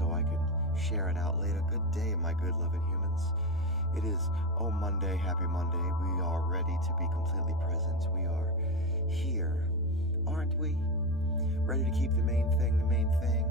so I can share it out later. Good day, my good loving humans. It is, Monday, happy Monday. We are ready to be completely present. We are here, aren't we? Ready to keep the main thing the main thing.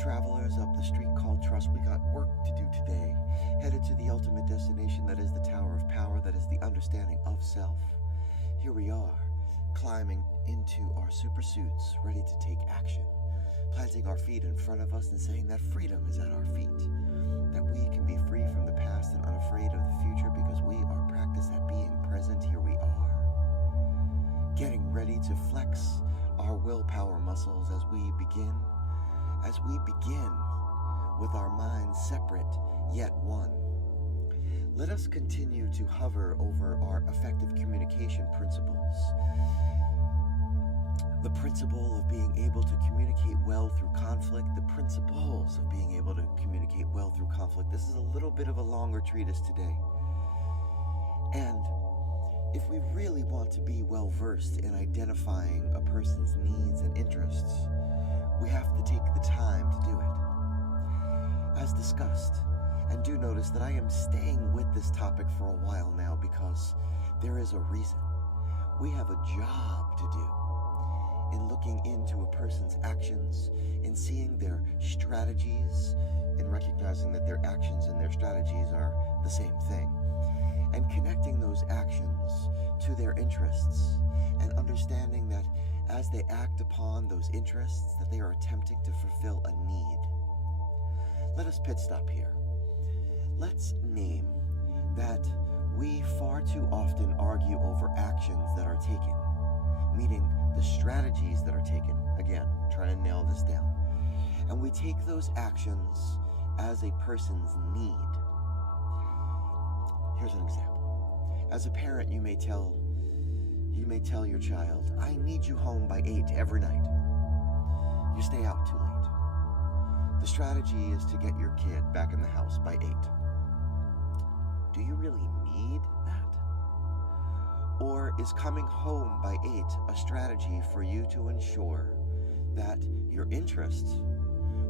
Travelers up the street called trust. We got work to do today. Headed to the ultimate destination that is the Tower of Power, that is the understanding of self. Here we are, climbing into our super suits, ready to take action. Planting our feet in front of us and saying that freedom is at our feet. That we can be free from the past and unafraid of the future because we are practiced at being present. Here we are, getting ready to flex our willpower muscles as we begin with our minds separate yet one. Let us continue to hover over our effective communication principles. The principle of being able to communicate well through conflict, the principles of being able to communicate well through conflict. This is a little bit of a longer treatise today. And if we really want to be well versed in identifying a person's needs and interests, we have to take the time to do it. As discussed, and do notice that I am staying with this topic for a while now because there is a reason. We have a job to do in looking into a person's actions, in seeing their strategies, in recognizing that their actions and their strategies are the same thing, and connecting those actions to their interests, and understanding that as they act upon those interests, that they are attempting to fulfill a need. Let us pit stop here. Let's name that we far too often argue over actions that are taken, meaning the strategies that are taken. Again, trying to nail this down. And we take those actions as a person's need. Here's an example. As a parent, you may tell your child, I need you home by 8 every night. You stay out too late. The strategy is to get your kid back in the house by 8. Do you really need that? Or is coming home by 8 a strategy for you to ensure that your interest,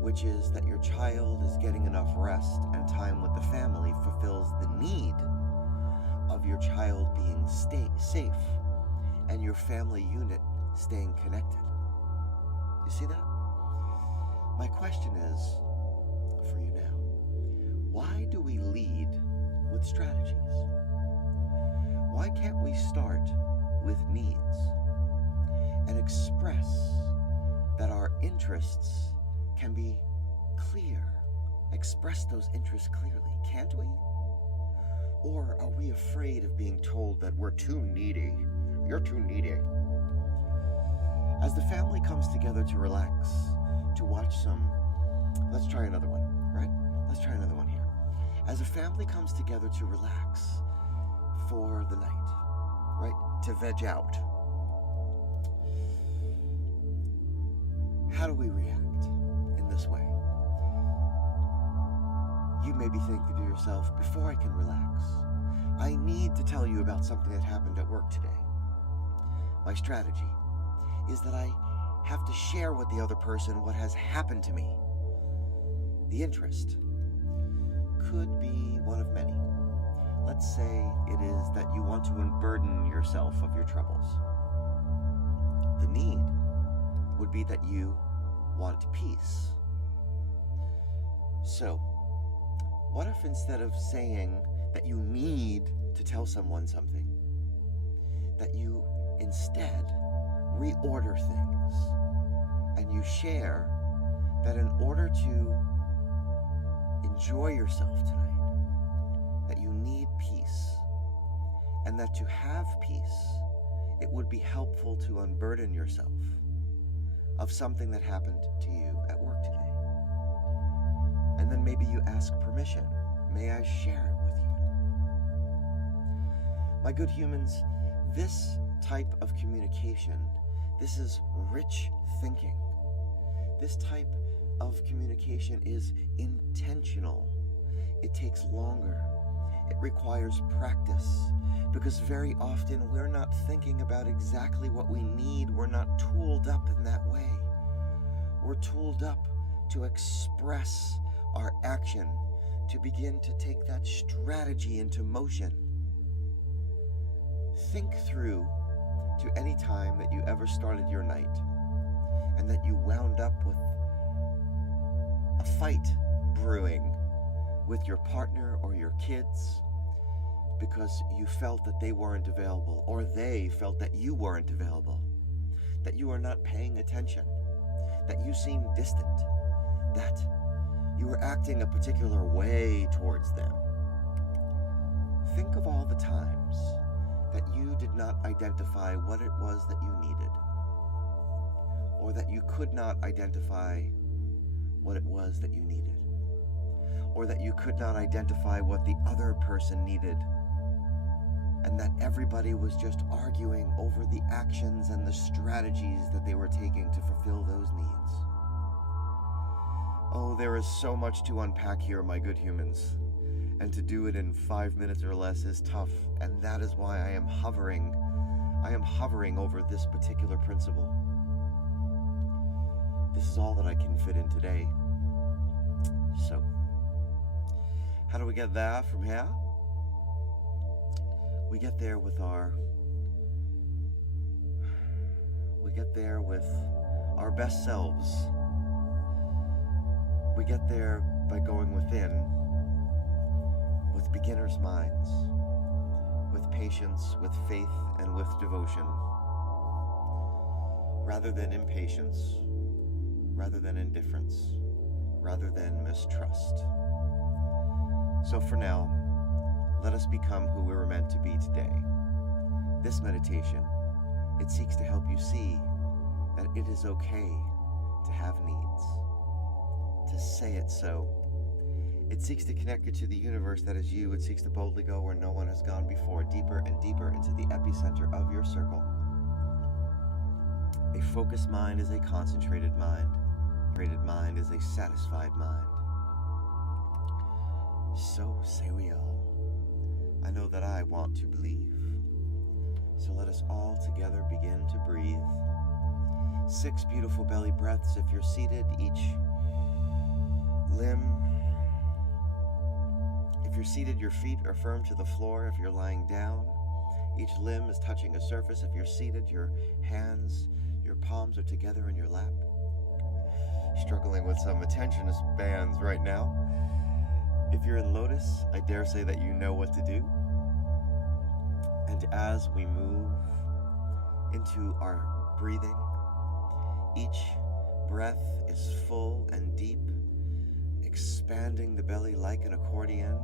which is that your child is getting enough rest and time with the family, fulfills the need of your child being safe and your family unit staying connected? You see that? My question is, for you now, why do we lead with strategies? Why can't we start with needs and express that our interests can be clear? Express those interests clearly, can't we? Or are we afraid of being told that we're too needy? You're too needy. As the family comes together to relax, to watch let's try another one, right? Let's try another one here. As a family comes together to relax for the night, right? To veg out. How do we react in this way? You may be thinking to yourself, before I can relax, I need to tell you about something that happened at work today. My strategy is that I have to share with the other person what has happened to me. The interest could be one of many. Let's say it is that you want to unburden yourself of your troubles. The need would be that you want peace. So, what if instead of saying that you need to tell someone something, that you instead reorder things and you share that in order to enjoy yourself tonight, that you need peace, and that to have peace, it would be helpful to unburden yourself of something that happened to you at work today. And then maybe you ask permission. May I share it with you? My good humans, this type of communication, this is rich thinking. This type of communication is intentional. It takes longer. It requires practice, because very often we're not thinking about exactly what we need. We're not tooled up in that way. We're tooled up to express our action, to begin to take that strategy into motion. Think through to any time that you ever started your night and that you wound up with a fight brewing with your partner or your kids because you felt that they weren't available, or they felt that you weren't available, that you were not paying attention, that you seemed distant, that you were acting a particular way towards them. Think of all the times that you did not identify what it was that you needed, or that you could not identify what it was that you needed, or that you could not identify what the other person needed, and that everybody was just arguing over the actions and the strategies that they were taking to fulfill those needs. Oh, there is so much to unpack here, my good humans, and to do it in 5 minutes or less is tough, and that is why I am hovering over this particular principle. This is all that I can fit in today. So, how do we get there from here? We get there with our best selves. We get there by going within with beginner's minds, with patience, with faith, and with devotion, rather than impatience, rather than indifference, rather than mistrust. So for now, let us become who we were meant to be today. This meditation, it seeks to help you see that it is okay to have needs, to say it so. It seeks to connect you to the universe that is you. It seeks to boldly go where no one has gone before, deeper and deeper into the epicenter of your circle. A focused mind is a concentrated mind. A concentrated mind is a satisfied mind. So say we all. I know that I want to believe. So let us all together begin to breathe. 6 beautiful belly breaths if you're seated, each limb. If you're seated, your feet are firm to the floor. If you're lying down, each limb is touching a surface. If you're seated, your hands, your palms are together in your lap. Struggling with some attention spans right now. If you're in lotus, I dare say that you know what to do. And as we move into our breathing, each breath is full and deep, expanding the belly like an accordion,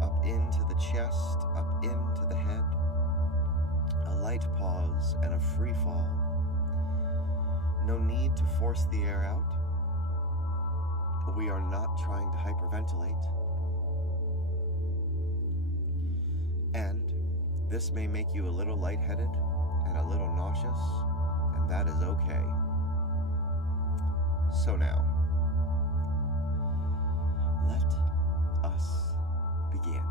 up into the chest, up into the head. A light pause and a free fall. No need to force the air out. We are not trying to hyperventilate. And this may make you a little lightheaded and a little nauseous, and that is okay. So now, let us begin.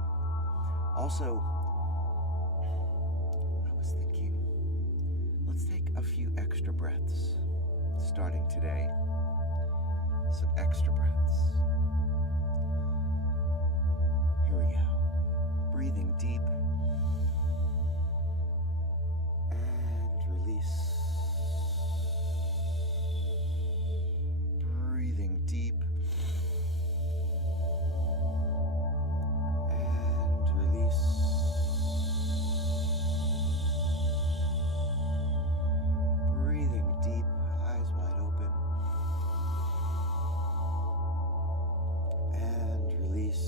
Also, I was thinking, let's take a few extra breaths starting today. Some extra breaths. Here we go. Breathing deep and release. Breathing deep and release. Breathing deep, eyes wide open. And release.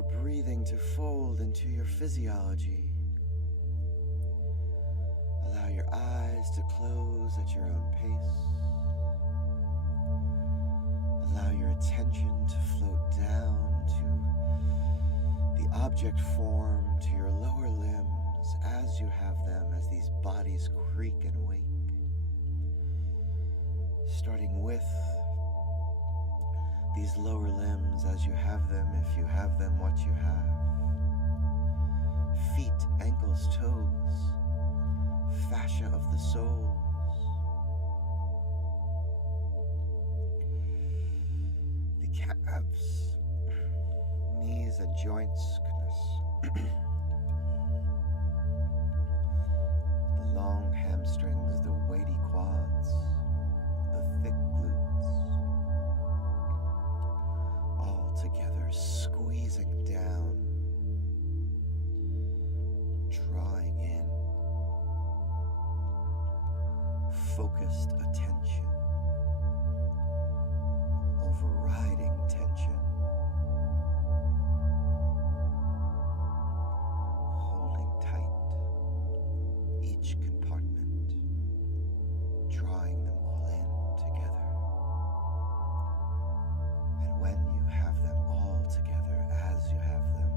your breathing to fold into your physiology. Allow your eyes to close at your own pace. Allow your attention to float down to the object form, to your lower limbs as you have them, as these bodies creak and wake. Starting with these lower limbs as you have them, if you have them, what you have. Feet, ankles, toes, fascia of the soles. The calves, knees and joints, goodness. The long hamstrings, the weighty quads, the thick glutes. All together, squeezing down, drawing in, focused attention, overriding tension, holding tight each compartment, drawing them all in together. And when you have them all together as you have them,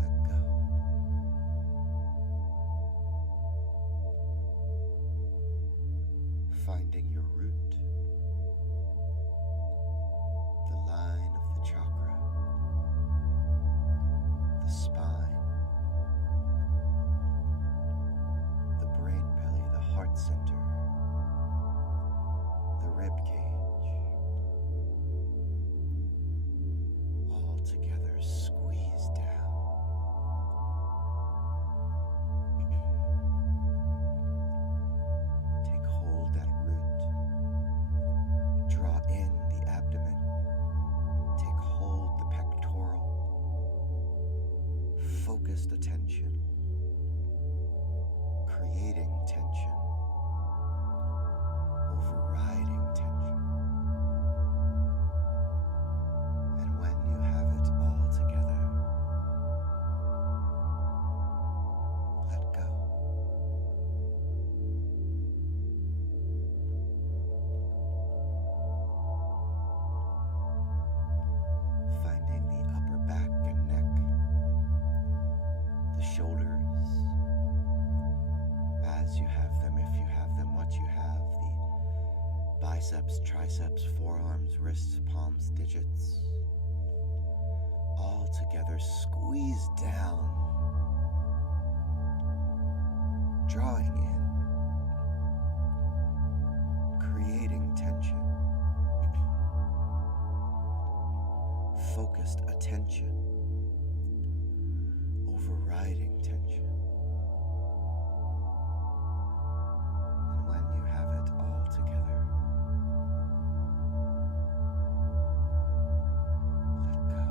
let go. Finding your root, the line of the chakra, the spine, the brain belly, the heart center, the rib cage, all together squeeze down. Take hold that root, draw in the abdomen, take hold the pectoral, focused attention, creating tension, overriding tension. And when you have it all together, let go. Finding the upper back and neck, the shoulders, as you have them, if you have them, what you have, the biceps, triceps, forearms, wrists, palms, digits, all together squeeze down, drawing in, creating tension, focused attention, overriding tension. And when you have it all together, let go.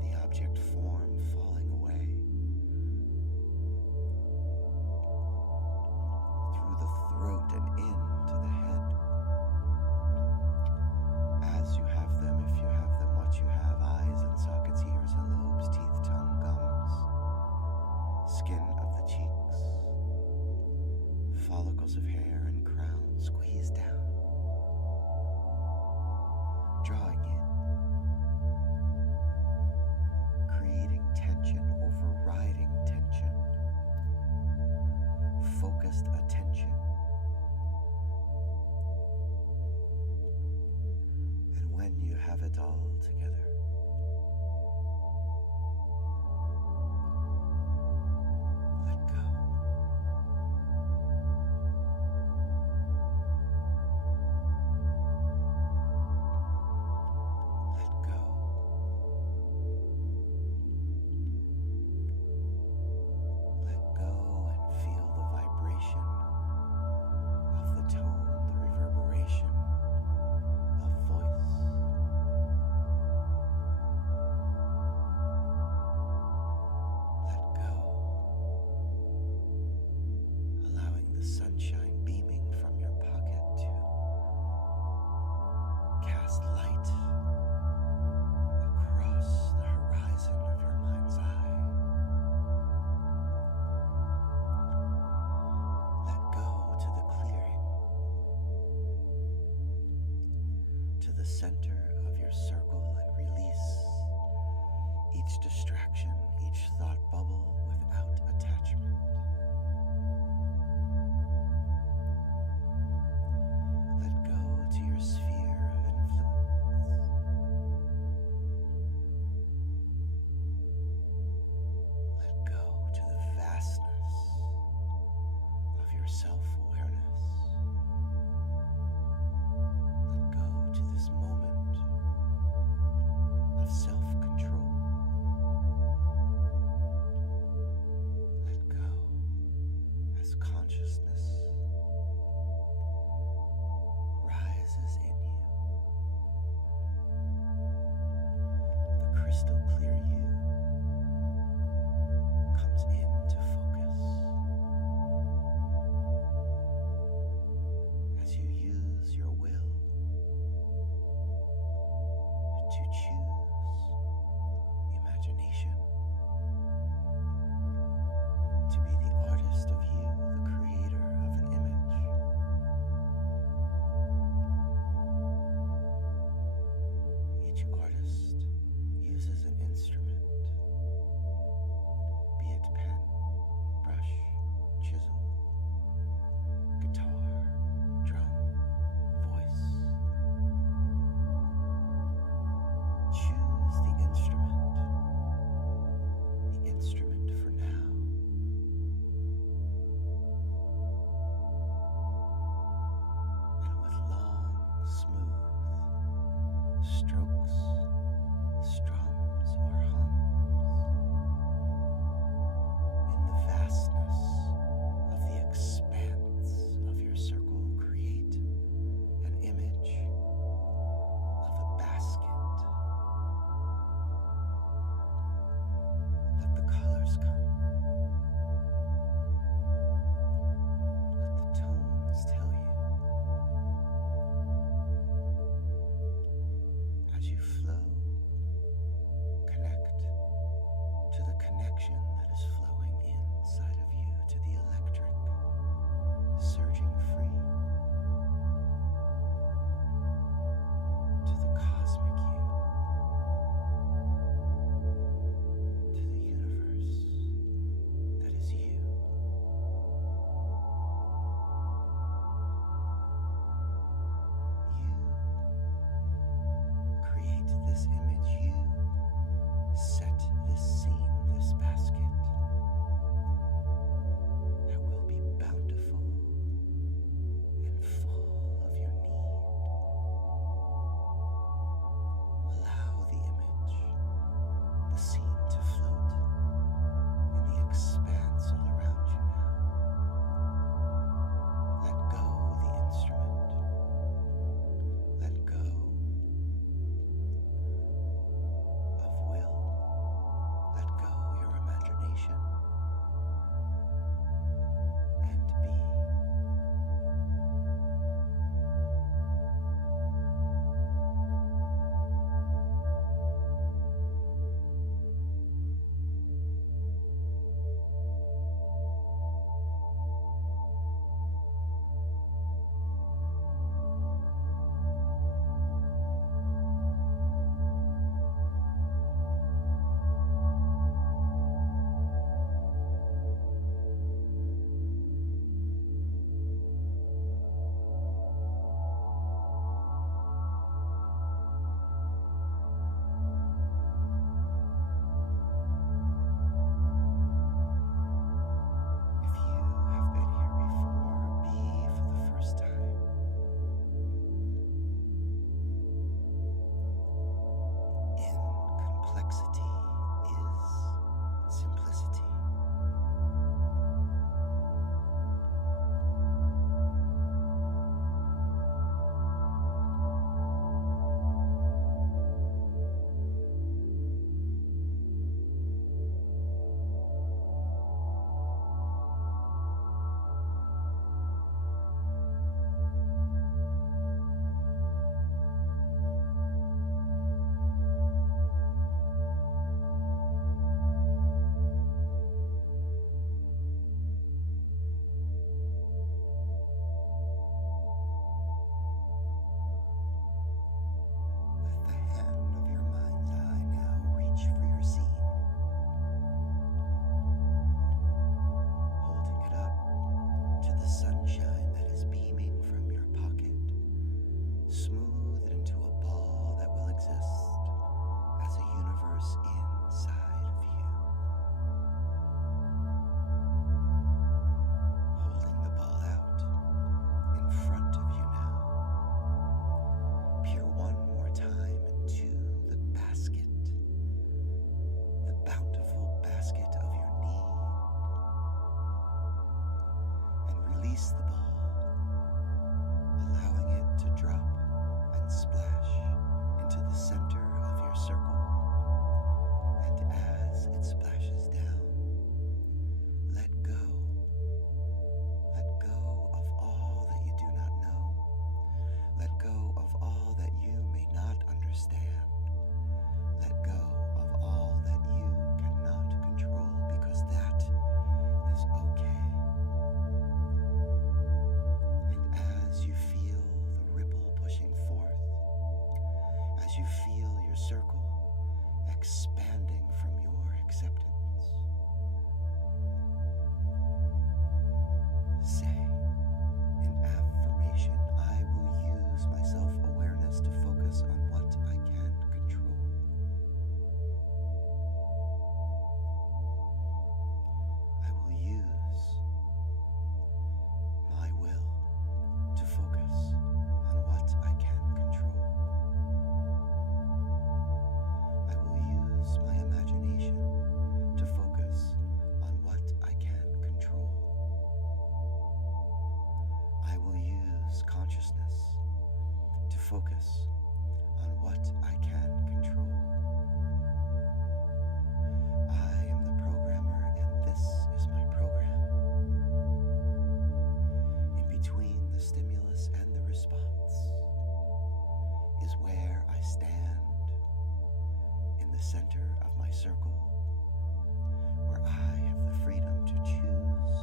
The object form falling away through the throat and into the head center of your circle and release each distraction, each thought bubble without attachment. Let go to your sphere of influence. Let go to the vastness of your self-awareness. Let go to this moment of self-control. Let go as consciousness rises in you. The crystal clear you comes into focus as you use your will to choose imagination, to be the artist of you, the creator of an image. Each artist uses an instrument, be it pen, brush, chisel, guitar, drum, voice. Choose the instrument for now. And with long, smooth strokes, strums, or hums, in the vastness of the expanse of your circle, create an image of a basket. Let the colors come. Let the tones tell you. As you focus on what I can control. I am the programmer, and this is my program. In between the stimulus and the response is where I stand, in the center of my circle, where I have the freedom to choose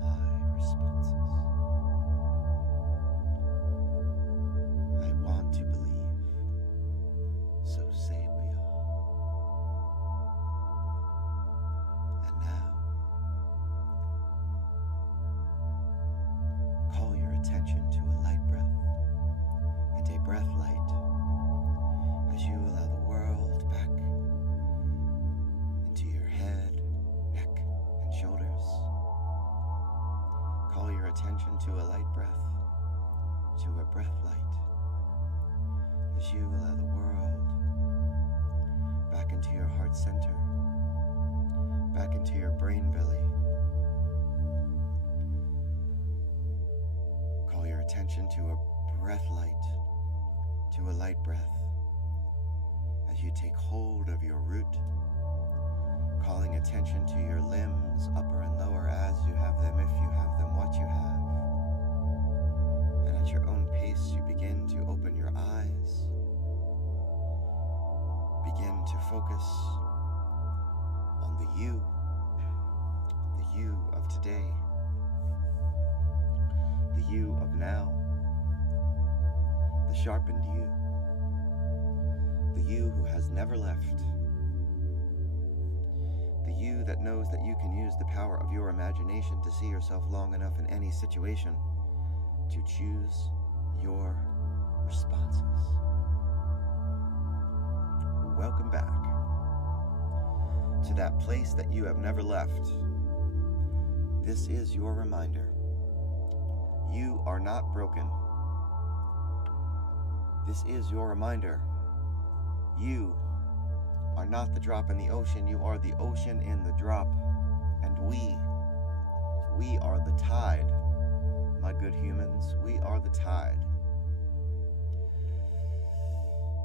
my responses. I want to believe, so say we all. And now, call your attention to a light breath and a breath light as you allow the world back into your head, neck, and shoulders. Call your attention to a light breath, to a breath light, as you allow the world back into your heart center, back into your brain belly. Call your attention to a breath light, to a light breath, as you take hold of your root, calling attention to your limbs, upper and lower, as you have them, if you have them, what you have. And at your own pace, you begin to open your eyes, begin to focus on the you of today, the you of now, the sharpened you, the you who has never left, the you that knows that you can use the power of your imagination to see yourself long enough in any situation to choose your responses. Welcome back to that place that you have never left. This is your reminder. You are not broken. This is your reminder. You are not the drop in the ocean. You are the ocean in the drop. And we are the tide, my good humans. We are the tide.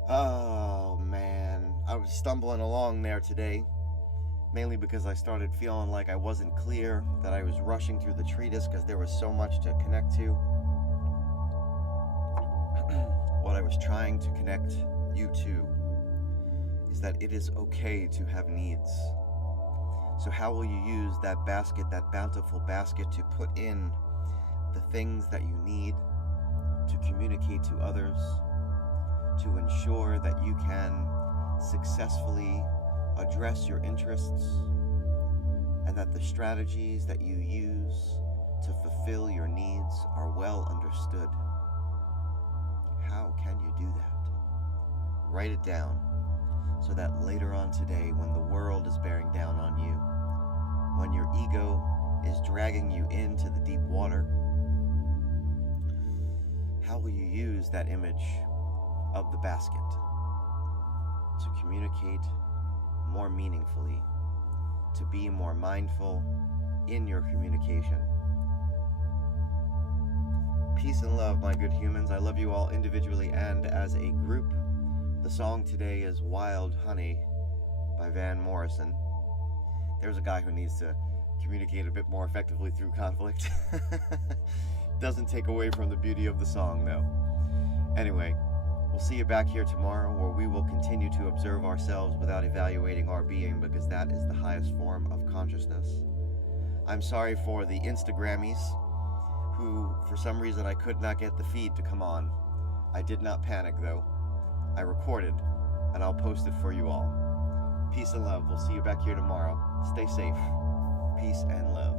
Oh, man. I was stumbling along there today, mainly because I started feeling like I wasn't clear, that I was rushing through the treatise because there was so much to connect to. What I was trying to connect you to is that it is okay to have needs. So how will you use that basket, that bountiful basket, to put in the things that you need to communicate to others, to ensure that you can successfully address your interests, and that the strategies that you use to fulfill your needs are well understood? How can you do that? Write it down so that later on today, when the world is bearing down on you, when your ego is dragging you into the deep water, how will you use that image of the basket to communicate more meaningfully, to be more mindful in your communication? Peace and love, my good humans. I love you all individually and as a group. The song today is Wild Honey by Van Morrison. There's a guy who needs to communicate a bit more effectively through conflict. Doesn't take away from the beauty of the song, though. Anyway, we'll see you back here tomorrow, where we will continue to observe ourselves without evaluating our being, because that is the highest form of consciousness. I'm sorry for the Instagrammies who, for some reason, I could not get the feed to come on. I did not panic, though. I recorded, and I'll post it for you all. Peace and love. We'll see you back here tomorrow. Stay safe. Peace and love.